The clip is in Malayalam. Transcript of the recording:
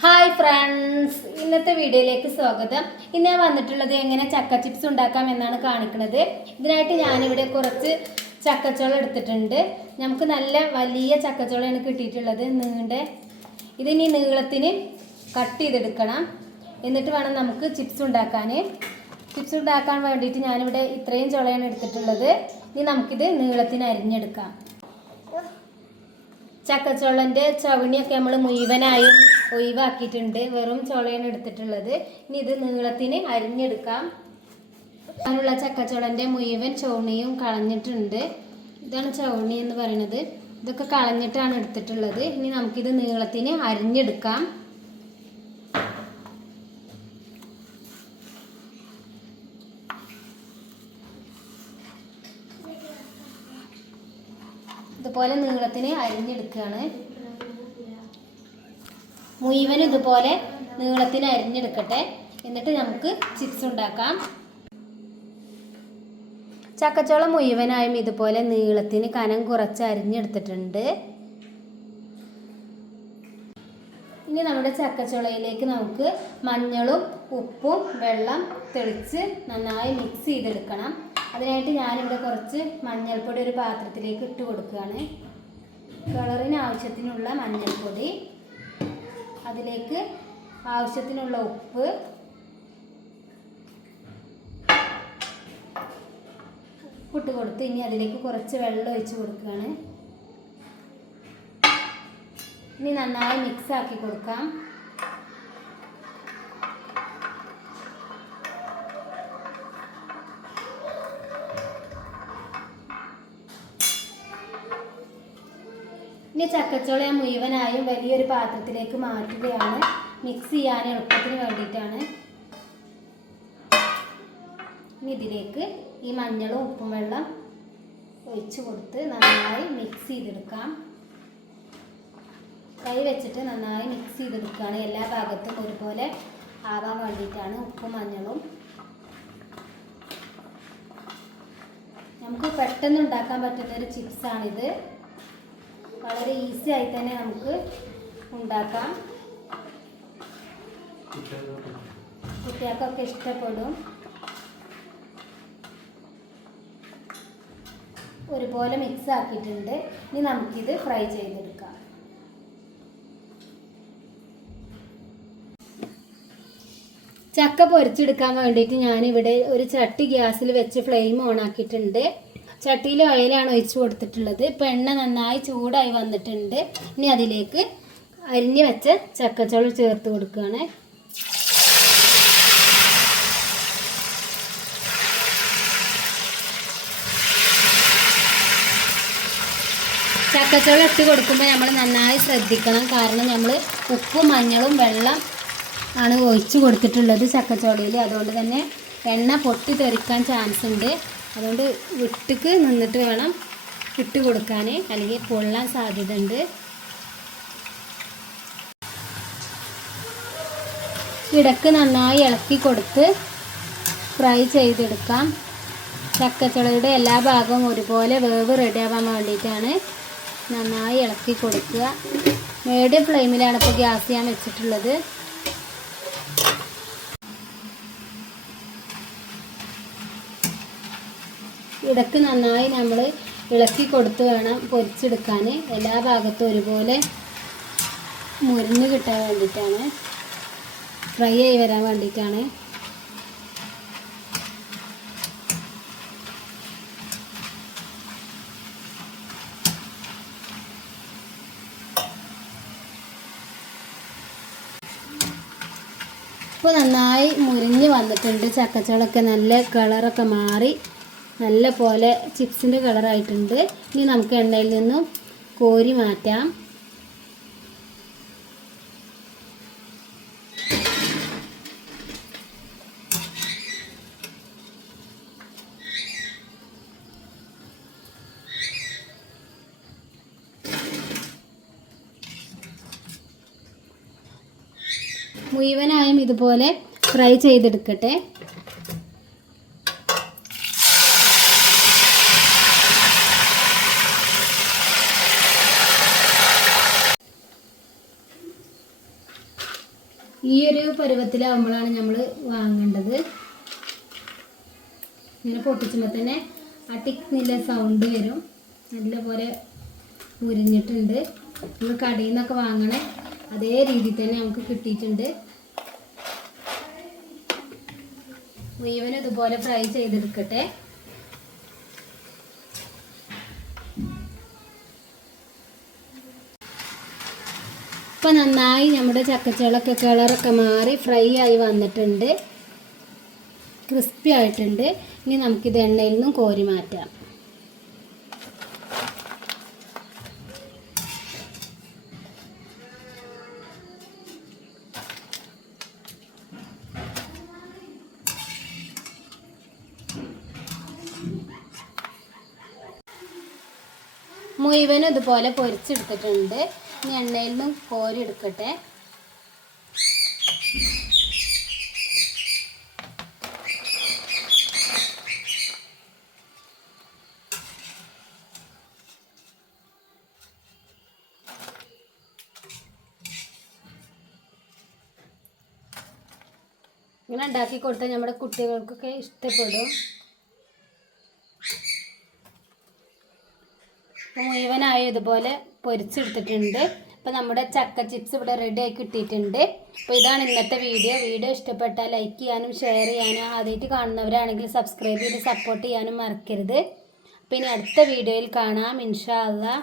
ഹായ് ഫ്രണ്ട്സ് ഇന്നത്തെ വീഡിയോയിലേക്ക് സ്വാഗതം. ഇന്ന് ഞാൻ വന്നിട്ടുള്ളത് എങ്ങനെ ചക്ക ചിപ്സ് ഉണ്ടാക്കാം എന്നാണ് കാണിക്കുന്നത്. ഇതിനായിട്ട് ഞാനിവിടെ കുറച്ച് ചക്കച്ചോളം എടുത്തിട്ടുണ്ട്. നമുക്ക് നല്ല വലിയ ചക്കച്ചോളമാണ് കിട്ടിയിട്ടുള്ളത്. നീണ്ട ഇതിനി നീളത്തിന് കട്ട് ചെയ്തെടുക്കണം. എന്നിട്ട് വേണം നമുക്ക് ചിപ്സ് ഉണ്ടാക്കാൻ ചിപ്സ് ഉണ്ടാക്കാൻ വേണ്ടിയിട്ട് ഞാനിവിടെ ഇത്രയും ചുളയാണ് എടുത്തിട്ടുള്ളത്. ഇനി നമുക്കിത് നീളത്തിന് അരിഞ്ഞെടുക്കാം. ചക്കച്ചോളന്റെ ചവിണിയൊക്കെ നമ്മൾ മുഴുവനായും ഒഴിവാക്കിയിട്ടുണ്ട്. വെറും ചോളയാണ് എടുത്തിട്ടുള്ളത്. ഇനി ഇത് നീളത്തിന് അരിഞ്ഞെടുക്കാം. അതിനുള്ള ചക്കച്ചോളന്റെ മുഴുവൻ ചോണിയും കളഞ്ഞിട്ടുണ്ട്. ഇതാണ് ചവണി എന്ന് പറയുന്നത്. ഇതൊക്കെ കളഞ്ഞിട്ടാണ് എടുത്തിട്ടുള്ളത്. ഇനി നമുക്കിത് നീളത്തിന് അരിഞ്ഞെടുക്കാം. ഇതുപോലെ നീളത്തിന് അരിഞ്ഞെടുക്കുകയാണ്. മുഴുവൻ ഇതുപോലെ നീളത്തിന് അരിഞ്ഞെടുക്കട്ടെ. എന്നിട്ട് നമുക്ക് ചിപ്സ് ഉണ്ടാക്കാം. ചക്കച്ചോളം മുഴുവനായും ഇതുപോലെ നീളത്തിന് കനം കുറച്ച് അരിഞ്ഞെടുത്തിട്ടുണ്ട്. ഇനി നമ്മുടെ ചക്കച്ചുളയിലേക്ക് നമുക്ക് മഞ്ഞളും ഉപ്പും വെള്ളം തെളിച്ച് നന്നായി മിക്സ് ചെയ്തെടുക്കണം. അതിനായിട്ട് ഞാനിവിടെ കുറച്ച് മഞ്ഞൾപ്പൊടി ഒരു പാത്രത്തിലേക്ക് ഇട്ട് കൊടുക്കുകയാണ്. കളറിന് ആവശ്യത്തിനുള്ള മഞ്ഞൾപ്പൊടി അതിലേക്ക് ആവശ്യത്തിനുള്ള ഉപ്പ് ഉപ്പിട്ട് കൊടുത്ത് ഇനി അതിലേക്ക് കുറച്ച് വെള്ളം ഒഴിച്ച് കൊടുക്കുകയാണ്. ഇനി നന്നായി മിക്സ് ആക്കി കൊടുക്കാം. ഇനി ചക്കച്ചോള ഞാൻ മുഴുവനായും വലിയൊരു പാത്രത്തിലേക്ക് മാറ്റുകയാണ്. മിക്സ് ചെയ്യാൻ എളുപ്പത്തിന് വേണ്ടിയിട്ടാണ്. ഇനി ഇതിലേക്ക് ഈ മഞ്ഞളും ഉപ്പും വെള്ളം ഒഴിച്ചു കൊടുത്ത് നന്നായി മിക്സ് ചെയ്തെടുക്കാം. കൈ വെച്ചിട്ട് നന്നായി മിക്സ് ചെയ്തെടുക്കുകയാണ്. എല്ലാ ഭാഗത്തും ഒരുപോലെ ആവാൻ വേണ്ടിയിട്ടാണ് ഉപ്പും മഞ്ഞളും. നമുക്ക് പെട്ടെന്ന് ഉണ്ടാക്കാൻ പറ്റുന്ന ഒരു ചിപ്സാണിത് വളരെ ഈസി ആയി തന്നെ നമുക്ക് ഉണ്ടാക്കാം. കുട്ടികൾക്കൊക്കെ ഇഷ്ടപ്പെടും. ഒരുപോലെ മിക്സ് ആക്കിയിട്ടുണ്ട്. ഇനി നമുക്കിത് ഫ്രൈ ചെയ്തെടുക്കാം. ചക്ക പൊരിച്ചെടുക്കാൻ വേണ്ടിയിട്ട് ഞാനിവിടെ ഒരു ചട്ടി ഗ്യാസിൽ വെച്ച് ഫ്ലെയിം ഓൺ ആക്കിയിട്ടുണ്ട്. ചട്ടിയിൽ ഓയിലാണ് ഒഴിച്ചു കൊടുത്തിട്ടുള്ളത്. ഇപ്പം എണ്ണ നന്നായി ചൂടായി വന്നിട്ടുണ്ട്. ഇനി അതിലേക്ക് അരിഞ്ഞ് വെച്ച ചക്കച്ചോൾ ചേർത്ത് കൊടുക്കുകയാണ്. ചക്കച്ചോളം ഇട്ട് കൊടുക്കുമ്പോൾ നമ്മൾ നന്നായി ശ്രദ്ധിക്കണം. കാരണം നമ്മൾ ഉപ്പും മഞ്ഞളും വെള്ളം ആണ് ഒഴിച്ച് കൊടുത്തിട്ടുള്ളത് ചക്കച്ചോളയിൽ അതുകൊണ്ട് തന്നെ എണ്ണ പൊട്ടി തെറിക്കാൻ ചാൻസ് ഉണ്ട്. അതുകൊണ്ട് വിട്ടിക്ക് നിന്നിട്ട് വേണം ഇട്ട് കൊടുക്കാൻ അല്ലെങ്കിൽ പൊള്ളാൻ സാധ്യത ഉണ്ട് ഇടയ്ക്ക് നന്നായി ഇളക്കി കൊടുത്ത് ഫ്രൈ ചെയ്തെടുക്കാം. ചക്കച്ചുളയുടെ എല്ലാ ഭാഗവും ഒരുപോലെ വേവ് റെഡിയാവാൻ വേണ്ടിയിട്ടാണ് നന്നായി ഇളക്കി കൊടുക്കുക. മീഡിയം ഫ്ലെയിമിലാണ് ഇപ്പോൾ ഗ്യാസ് ഞാൻ വെച്ചിട്ടുള്ളത്. ഇടയ്ക്ക് നന്നായി നമ്മൾ ഇളക്കി കൊടുത്ത് വേണം പൊരിച്ചെടുക്കാൻ. എല്ലാ ഭാഗത്തും ഒരുപോലെ മുരിഞ്ഞ് കിട്ടാൻ വേണ്ടിയിട്ടാണ്. ഫ്രൈ ആയി വരാൻ വേണ്ടിയിട്ടാണ്. ഇപ്പോൾ നന്നായി മുരിഞ്ഞ് വന്നിട്ടുണ്ട്. ചക്കച്ചോളൊക്കെ നല്ല കളറൊക്കെ മാറി. നല്ല പോലെ ചിപ്സിന്റെ കളറായിട്ടുണ്ട് ഇനി നമുക്ക് എണ്ണയിൽ നിന്നും കോരി മാറ്റാം. മുഴുവനായും ഇതുപോലെ ഫ്രൈ ചെയ്തെടുക്കട്ടെ. ഈ ഒരു പരുവത്തിലാവുമ്പോഴാണ് നമ്മൾ വാങ്ങേണ്ടത്. ഇങ്ങനെ പൊട്ടിച്ചുമ്പോൾ തന്നെ ആ ടിക്കുന്നില്ല സൗണ്ട് വരും. നല്ലപോലെ മുരിഞ്ഞിട്ടുണ്ട് നമ്മൾ കടയിൽ നിന്നൊക്കെ വാങ്ങണേ അതേ രീതിയിൽ തന്നെ നമുക്ക് കിട്ടിയിട്ടുണ്ട്. മുഴുവൻ ഇതുപോലെ ഫ്രൈ ചെയ്തെടുക്കട്ടെ. ഇപ്പം നന്നായി നമ്മുടെ ചക്കച്ചോളൊക്കെ കളറൊക്കെ മാറി ഫ്രൈ ആയി വന്നിട്ടുണ്ട്. ക്രിസ്പി ആയിട്ടുണ്ട്. ഇനി നമുക്കിത് എണ്ണയിൽ നിന്നും കോരി മാറ്റാം. മുഴുവനും ഇതുപോലെ പൊരിച്ചെടുത്തിട്ടുണ്ട്. ഇനി എണ്ണയിൽ നിന്ന് കോരി എടുക്കട്ടെ. ഇങ്ങനെ ഉണ്ടാക്കി കൊടുത്താൽ നമ്മുടെ കുട്ടികൾക്കൊക്കെ ഇഷ്ടപ്പെടും. അപ്പോൾ മുഴുവനായി ഇതുപോലെ പൊരിച്ചെടുത്തിട്ടുണ്ട്. അപ്പോൾ നമ്മുടെ ചക്ക ചിപ്സ് ഇവിടെ റെഡി ആയി കിട്ടിയിട്ടുണ്ട്. അപ്പോൾ ഇതാണ് ഇന്നത്തെ വീഡിയോ വീഡിയോ ഇഷ്ടപ്പെട്ടാൽ ലൈക്ക് ചെയ്യാനും ഷെയർ ചെയ്യാനും ആദ്യമായിട്ട് കാണുന്നവരാണെങ്കിൽ സബ്സ്ക്രൈബ് ചെയ്ത് സപ്പോർട്ട് ചെയ്യാനും മറക്കരുത്. അപ്പോൾ ഇനി അടുത്ത വീഡിയോയിൽ കാണാം. ഇൻഷാ അള്ളാ.